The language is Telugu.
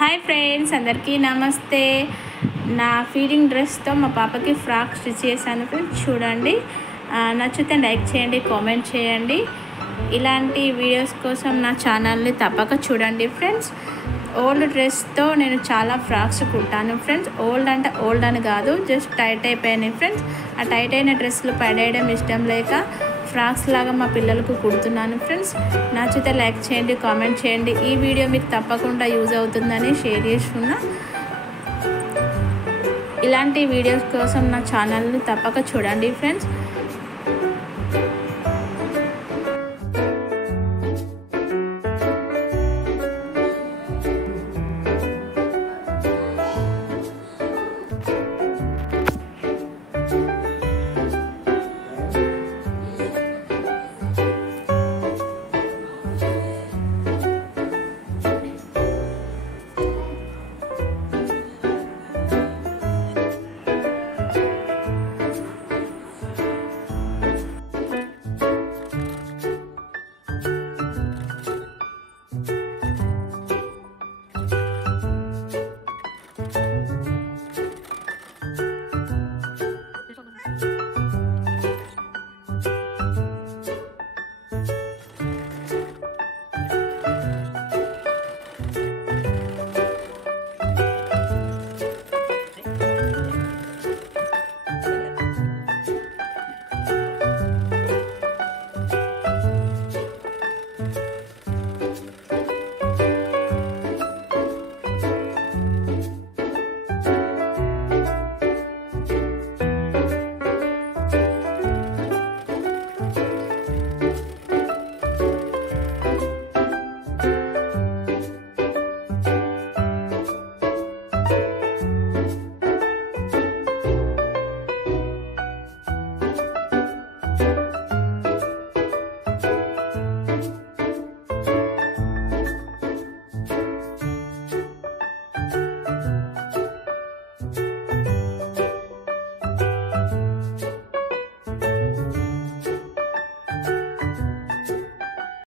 హాయ్ ఫ్రెండ్స్, అందరికీ నమస్తే. నా ఫీడింగ్ డ్రెస్తో మా పాపకి ఫ్రాక్ స్టిచ్ చేశాను ఫ్రెండ్స్. చూడండి, నచ్చితే లైక్ చేయండి, కామెంట్ చేయండి. ఇలాంటి వీడియోస్ కోసం నా ఛానల్ని తప్పక చూడండి ఫ్రెండ్స్. ఓల్డ్ డ్రెస్తో నేను చాలా ఫ్రాక్స్ కుట్టాను ఫ్రెండ్స్. ఓల్డ్ అంటే ఓల్డ్ అని కాదు, జస్ట్ టైట్ అయిపోయినాయి ఫ్రెండ్స్. ఆ టైట్ అయిన డ్రెస్సులు పడేయడం ఇష్టం లేక ఫ్రాక్స్ లాగా మా పిల్లలకు కుడుతున్నాను ఫ్రెండ్స్. నచ్చితే లైక్ చేయండి, కామెంట్ చేయండి. ఈ వీడియో మీకు తప్పకుండా యూజ్ అవుతుందని షేర్ చేస్తున్నా. ఇలాంటి వీడియోస్ కోసం నా ఛానల్ని తప్పక చూడండి ఫ్రెండ్స్.